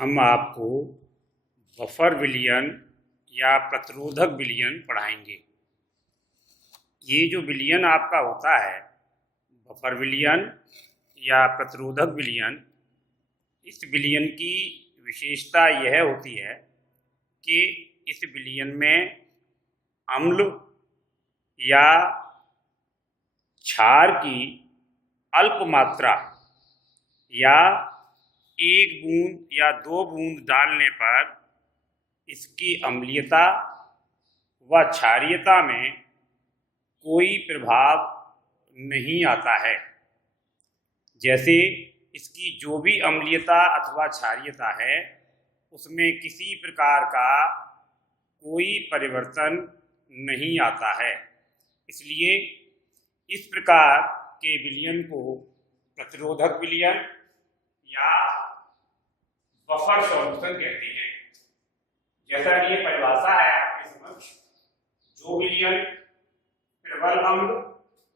हम आपको बफर विलयन या प्रतिरोधक विलयन पढ़ाएंगे। ये जो विलयन आपका होता है, बफर विलयन या प्रतिरोधक विलयन, इस विलयन की विशेषता यह होती है कि इस विलयन में अम्ल या क्षार की अल्प मात्रा या एक बूंद या दो बूंद डालने पर इसकी अम्लीयता व क्षारीयता में कोई प्रभाव नहीं आता है। जैसे इसकी जो भी अम्लीयता अथवा क्षारीयता है, उसमें किसी प्रकार का कोई परिवर्तन नहीं आता है। इसलिए इस प्रकार के विलयन को प्रतिरोधक विलयन या बफर सॉल्यूशन कहते हैं। जैसा कि ये परिभाषा है आपके समक्ष, जो विलयन प्रबल अम्ल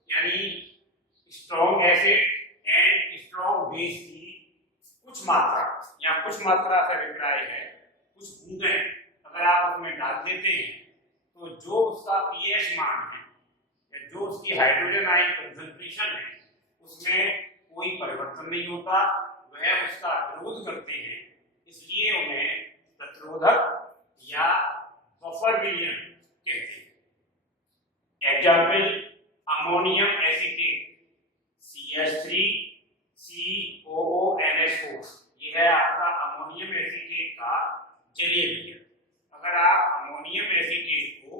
यानी strong acid and strong base की कुछ मात्रा या कुछ मात्रा से अभिप्राय है, कुछ बूंदें अगर आप उसमें डाल देते हैं तो जो उसका पीएच मान है या जो उसकी हाइड्रोजन आयन कंसंट्रेशन है, उसमें कोई परिवर्तन नहीं होता, वह उसका विरोध करते हैं। इसलिए उन्हें प्रतिरोधक या बफर विलयन कहते हैं। एग्जाम्पल अमोनियम एसीटेट CH3COONH4, यह है आपका अमोनियम एसीटेट का जलीय विलयन। अगर आप अमोनियम एसीटेट को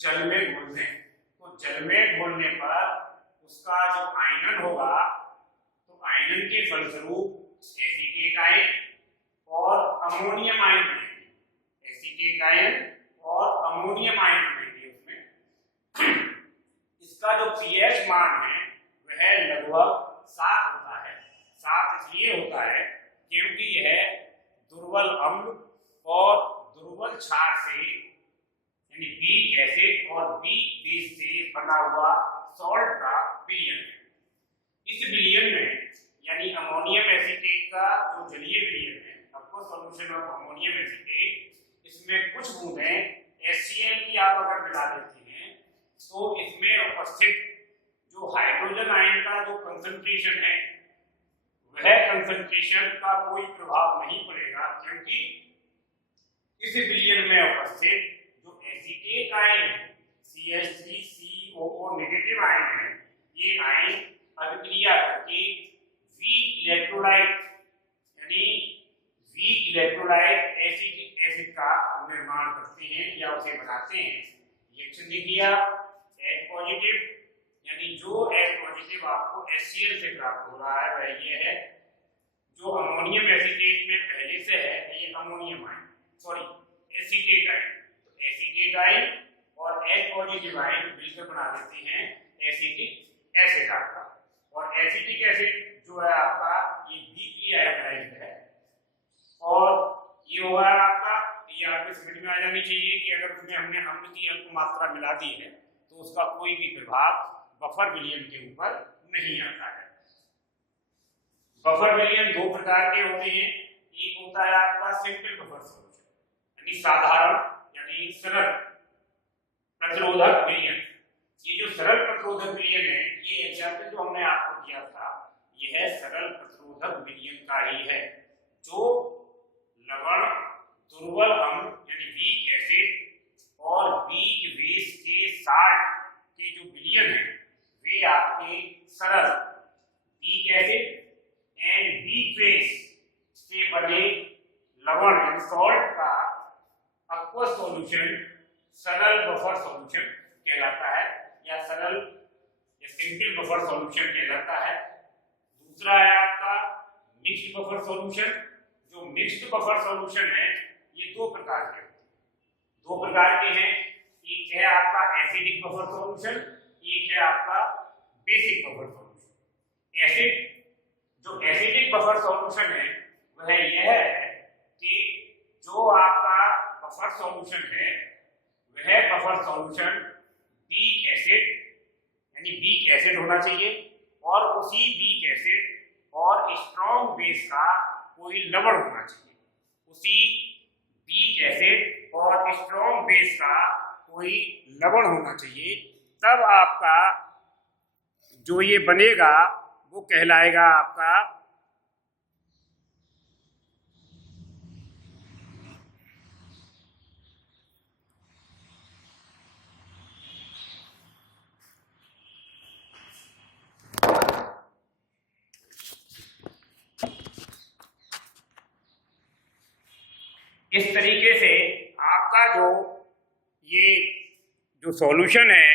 जल में घोल दें तो जल में घोलने पर उसका जो आयनन होगा, तो आयनन के फलस्वरूप एसीटेट आयन और अमोनियम आयन बनेंगे। एसीटेट आयन और अमोनियम आयन बनेंगे उसमें। इसका जो पीएच मान है वह लगभग 7 होता है। 7 इसलिए होता है क्योंकि यह दुर्बल अम्ल और दुर्बल क्षार से यानी वीक एसिड और वीक बेस से बना हुआ सॉल्ट का विलयन है। इस विलयन में यानी अमोनियम एसीटेट का जो जलीय विलयन है, आपको सॉल्यूशन ऑफ अमोनियम एसीटेट, इसमें कुछ बूंदें HCl की आप अगर मिला देते हैं तो इसमें उपस्थित जो हाइड्रोजन आयन का जो कंसंट्रेशन है, वह कंसंट्रेशन का कोई प्रभाव नहीं पड़ेगा, क्योंकि इस विलयन में उपस्थित जो एसीटेट आयन है, CH3COO नेगेटिव आयन है, ये आयन अभिक्रिया करके वीक इलेक्ट्रोलाइट एसिटिक एसिड का निर्माण करते हैं या उसे बनाते हैं। रिएक्शन देखिए आप, H पॉजिटिव यानी जो H पॉजिटिव आपको HCl से प्राप्त हो रहा है वह ये है, जो अमोनियम एसीटेट में पहले से है, ये अमोनियम आयन एसीटेट आयन, तो एसीटेट आयन और H पॉजिटिव आयन मिलकर बना देते हैं एसिटिक एसिड आपका। और एसिटिक एसिड जो है आपका ये वीकली आयोडाइज्ड है, और ये होगा आपका, ये आपके समझ में आ जानी चाहिए कि अगर उसमें हमने अम्ल की अल्प मात्रा मिला दी है तो उसका कोई भी प्रभाव बफर विलयन के ऊपर नहीं आता है। बफर विलयन दो प्रकार के होते हैं। एक होता है आपका सिंपल बफर सॉल्यूशन यानी साधारण यानी सरल प्रतिरोधक विलयन। ये जो सरल प्रतिरोधक विलयन है, ये एग्जाम्पल जो हमने आपको दिया था, यह सरल प्रतिरोधक विलयन का ही है, जो लवण, दुर्बल अम्ल यानी वीक एसिड और वीक बेस के साल्ट के जो विलयन है, वे आपके सरल weak acid and weak base से बने लवण यानी सॉल्ट का aqueous सॉल्यूशन सरल बफर सॉल्यूशन कहलाता है, या सरल या सिंपल बफर सॉल्यूशन कहलाता है। दूसरा है आपका मिक्स्ड बफर सॉल्यूशन। जो मिक्स्ड बफर सॉल्यूशन है, ये दो प्रकार के हैं। एक है आपका एसिडिक बफर सॉल्यूशन, एक है आपका बेसिक बफर सॉल्यूशन। जो एसिडिक बफर सॉल्यूशन है वह यह है कि जो आपका बफर सॉल्यूशन है, वह बफर सॉल्यूशन वीक एसिड होना चाहिए, और उसी वीक एसिड और स्ट्रॉन्ग बेस का कोई लवण होना चाहिए। उसी वीक एसिड और स्ट्रॉन्ग बेस का कोई लवण होना चाहिए, तब आपका जो ये बनेगा वो कहलाएगा आपका इस तरीके से आपका ये जो सॉल्यूशन है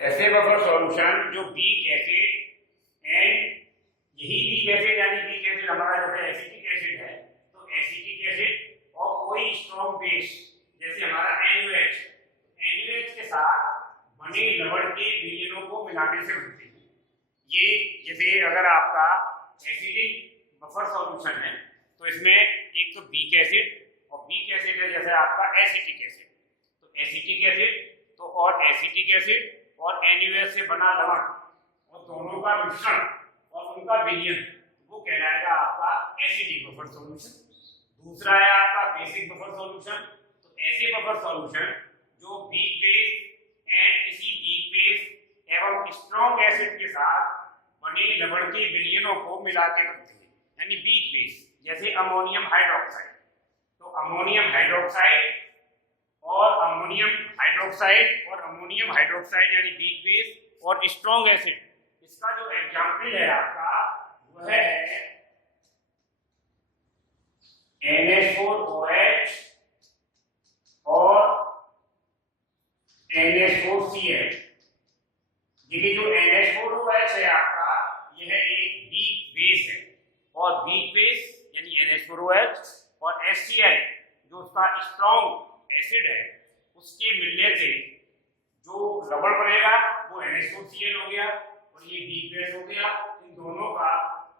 ऐसे बफर सॉल्यूशन जो वीक एसिड एंड यही वीक एसिड यानी वीक एसिड हमारा जैसे एसिटिक एसिड है, तो एसिटिक एसिड और कोई स्ट्रॉन्ग बेस जैसे हमारा NaOH के साथ बने लवण के विलयनों को मिलाने से बनते हैं। ये जैसे अगर आपका एसिडिक बफर सॉल्यूशन है तो इसमें एक तो वीक एसिड और वीक एसिड है जैसे आपका एसिटिक एसिड, तो एसिटिक एसिड तो और एसिटिक एसिड और NaOH से बना लवण और दोनों का मिश्रण और उनका विलयन वो कहलाएगा आपका एसिडिक बफर सॉल्यूशन। दूसरा है आपका बेसिक बफर सॉल्यूशन, तो ऐसे बफर सॉल्यूशन जो वीक बेस एंड किसी वीक बेस एवं स्ट्रॉन्ग एसिड के साथ बने लवण के विलयनों को मिला के बनते हैं, यानी वीक बेस जैसे अमोनियम हाइड्रोक्साइड। तो अमोनियम हाइड्रोक्साइड और अमोनियम हाइड्रोक्साइड यानी वीक बेस और स्ट्रॉन्ग एसिड, इसका जो एग्जाम्पल है आपका वह है NH4OH और NH4Cl। ये जो NH4OH है आपका यह एक वीक बेस है और वीक बेस यानी NH4OH और HCl जो उसका स्ट्रॉन्ग एसिड है उसके मिलने से जो लवण बनेगा वो NH4Cl हो गया और ये वीक बेस हो गया। इन दोनों का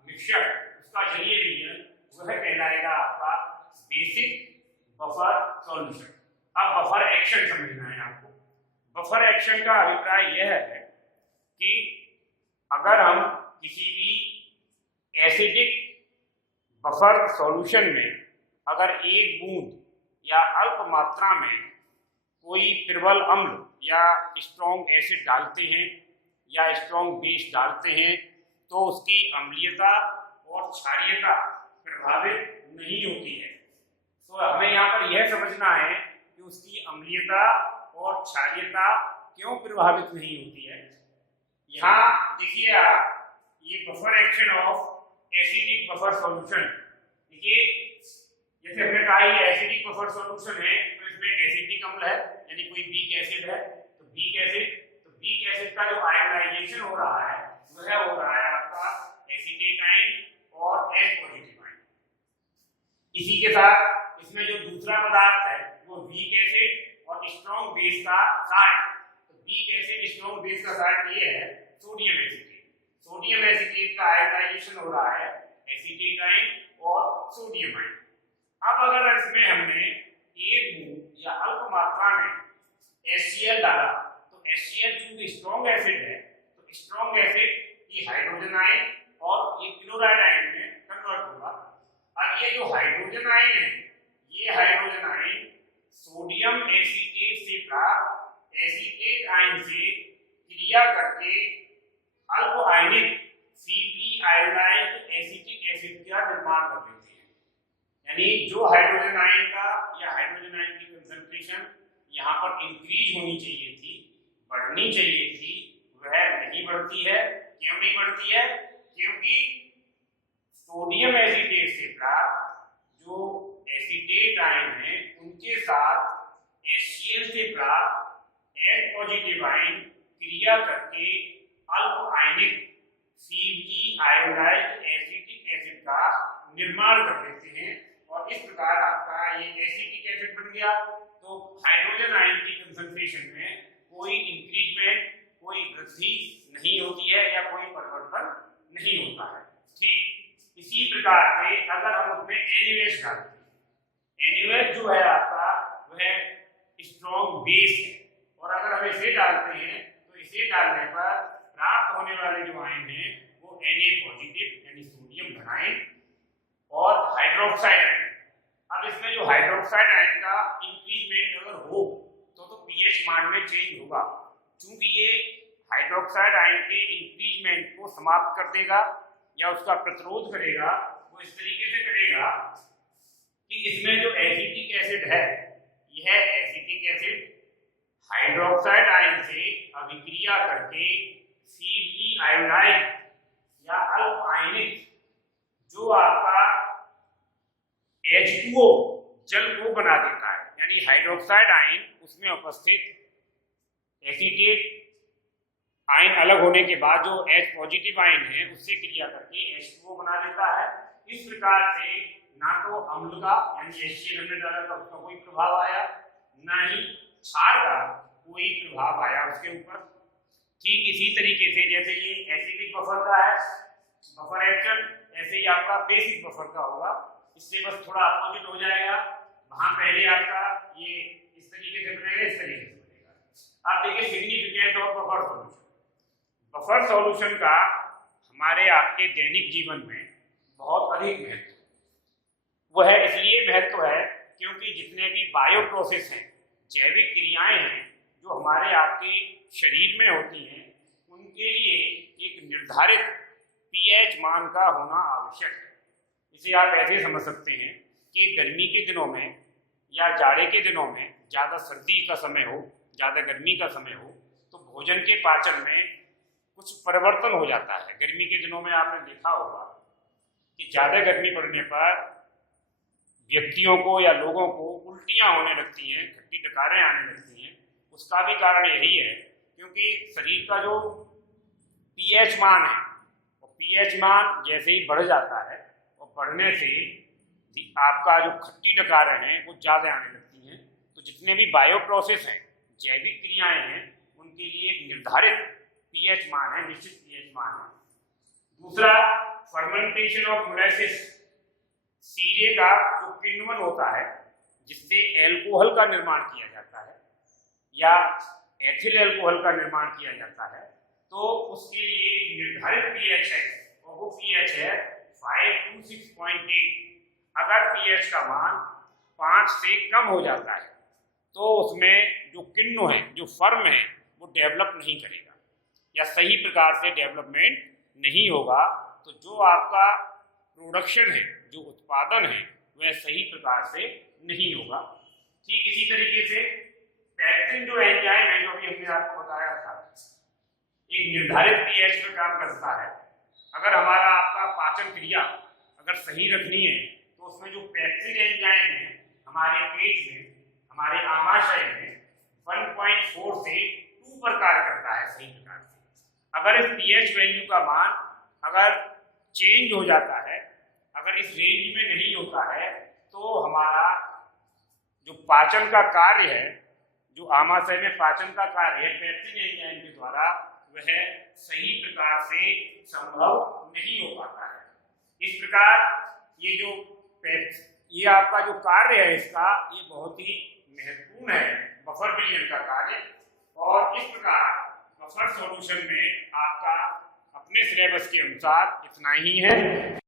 मिक्सचर उसका जलीय विलयन वह कहलाएगा आपका बेसिक बफर सॉल्यूशन। अब बफर एक्शन समझना है आपको। बफर एक्शन का अभिप्राय यह है कि अगर हम किसी भी एसिडिक बफर सॉल्यूशन में अगर एक बूंद या अल्प मात्रा में कोई प्रबल अम्ल या स्ट्रॉन्ग एसिड डालते हैं या स्ट्रॉन्ग बेस डालते हैं तो उसकी अम्लीयता और क्षारीयता प्रभावित नहीं होती है। तो हमें यहाँ पर यह समझना है कि उसकी अम्लीयता और क्षारीयता क्यों प्रभावित नहीं होती है। यहाँ देखिए आप, ये buffer action of acidic buffer solution, देखिए जैसे हमने कहा ये एसिडिक बफर सॉल्यूशन है तो इसमें एसिटिक अम्ल है यानी कोई वीक एसिड है, तो वीक एसिड का जो आयनाइजेशन हो रहा है वह हो रहा है आपका एसिटेट आयन और H पॉजिटिव आयन। इसी के साथ इसमें जो दूसरा पदार्थ है वो वीक एसिड और स्ट्रॉन्ग बेस का साल्ट, तो वीक एसिड स्ट्रॉन्ग बेस का साल्ट ये है सोडियम एसिटेट। सोडियम एसिटेट का आयनाइजेशन हो रहा है एसिटेट आयन और सोडियम आयन। अब अगर इसमें हमने एक बूंद या अल्प मात्रा में HCl डाला तो HCl चूंकि स्ट्रॉन्ग एसिड है तो स्ट्रॉन्ग एसिड ये हाइड्रोजन आयन और ये क्लोराइड आयन में कन्वर्ट होगा। और ये जो हाइड्रोजन आयन है ये हाइड्रोजन आयन सोडियम एसिटेट से प्राप्त एसिटेट आयन से क्रिया करके अल्प आयनिक फीबली आयोडाइज्ड एसिटिक एसिड का निर्माण कर देते हैं। यानी जो हाइड्रोजन आयन का या हाइड्रोजन आयन की कंसंट्रेशन यहाँ पर इंक्रीज होनी चाहिए थी, बढ़नी चाहिए थी, वह नहीं बढ़ती है। क्यों नहीं बढ़ती है? क्योंकि सोडियम एसिटेट से प्राप्त जो एसिटेट आयन है उनके साथ HCl से प्राप्त H पॉजिटिव आयन क्रिया करके अल्प आयनिक Cl आयोडाइज्ड एसिटिक एसिड का निर्माण कर देते हैं और इस प्रकार आपका ये एसिटिक एसिड बन गया। तो हाइड्रोजन आयन की कंसंट्रेशन में कोई इंक्रीजमेंट, कोई वृद्धि नहीं होती है या कोई परिवर्तन नहीं होता है। ठीक इसी प्रकार से अगर हम उसमें NaOH डालते हैं, NaOH जो है आपका वह स्ट्रॉन्ग बेस है और अगर हम इसे डालते हैं तो इसे डालने पर प्राप्त होने वाले जो आयन हैं वो Na पॉजिटिव यानी सोडियम धनायन और हाइड्रोक्साइड आयन। अब इसमें जो हाइड्रोक्साइड आयन का इंक्रीजमेंट अगर हो तो पीएच मान में चेंज होगा। चूंकि ये हाइड्रोक्साइड आयन के इंक्रीजमेंट को समाप्त कर देगा या उसका प्रतिरोध करेगा, वो इस तरीके से करेगा कि इसमें जो एसिटिक एसिड है, यह एसिटिक एसिड हाइड्रोक्साइड आयन से अभिक्रिया करके Cl आयोडाइड या अल्प आयनिक जो आपका H2O जल को बना देता है, यानी हाइड्रोक्साइड आयन उसमें उपस्थित एसिटेट आयन अलग होने के बाद जो H पॉजिटिव आयन है उससे क्रिया करके H2O बना देता है। इस प्रकार से ना तो अम्ल का यानी HCl हमने डाला था उसका कोई प्रभाव आया, ना ही क्षार का कोई प्रभाव आया उसके ऊपर। ठीक इसी तरीके से जैसे ये एसिडिक बफर का है, बफर एक्शन, ऐसे ही आपका बेसिक बफर का होगा। इससे बस थोड़ा अपोजिट हो जाएगा, वहां पहले आपका ये इस तरीके से बनेगा, इस तरीके से बनेगा। अब देखिए significance of buffer solution. Buffer solution का हमारे आपके दैनिक जीवन में बहुत अधिक महत्व है। वह इसलिए महत्व है क्योंकि जितने भी बायो प्रोसेस हैं, जैविक क्रियाएं हैं जो हमारे आपके शरीर में होती हैं, उनके लिए एक निर्धारित पीएच मान का होना आवश्यक है। इसे आप ऐसे समझ सकते हैं कि गर्मी के दिनों में या जाड़े के दिनों में ज़्यादा सर्दी का समय हो, ज़्यादा गर्मी का समय हो, तो भोजन के पाचन में कुछ परिवर्तन हो जाता है। गर्मी के दिनों में आपने देखा होगा कि ज़्यादा गर्मी पड़ने पर व्यक्तियों को या लोगों को उल्टियाँ होने लगती हैं, खट्टी डकारें आने लगती हैं। उसका भी कारण यही है क्योंकि शरीर का जो पीएच मान है, वो पीएच मान जैसे ही बढ़ जाता है और बढ़ने से आपका जो खट्टी डकारें हैं वो ज़्यादा आने लगती हैं। तो जितने भी बायो प्रोसेस हैं, जैविक क्रियाएं हैं, उनके लिए एक निर्धारित पीएच मान है, निश्चित पीएच मान है। दूसरा, फर्मेंटेशन ऑफ मोलेसिस, सीरे का जो किण्वन होता है जिससे एल्कोहल का निर्माण किया जाता है या एथिल एल्कोहल का निर्माण किया जाता है, तो उसके लिए निर्धारित पीएच है और वो पीएच है 5 to 6.8। अगर पीएच का मान 5 से कम हो जाता है तो उसमें जो किण्व है, जो फर्म है, वो डेवलप नहीं करेगा या सही प्रकार से डेवलपमेंट नहीं होगा। तो जो आपका प्रोडक्शन है, जो उत्पादन है, वह सही प्रकार से नहीं होगा। ठीक इसी तरीके से पैक्सिन जो एंजाइम है, जो भी हमने आपको बताया था, एक निर्धारित पीएच पे काम करता है। अगर हमारा आपका पाचन क्रिया अगर सही रखनी है तो उसमें जो पैक्सिन एंजाइम है हमारे पेट में, हमारे आमाशय में 1.4 से 2 पर कार्य करता है सही प्रकार से। अगर इस पीएच वैल्यू का मान अगर चेंज हो जाता है, अगर इस रेंज में नहीं होता है, तो हमारा जो पाचन का कार्य है, जो आमाशय में पाचन का कार्य है पैक्सिन एंजाइम के द्वारा, वह सही प्रकार से संभव नहीं हो पाता है। इस प्रकार ये आपका जो कार्य है इसका, ये बहुत ही महत्वपूर्ण है, बफर विलयन का कार्य। और इस प्रकार बफर सॉल्यूशन में आपका अपने सिलेबस के अनुसार इतना ही है।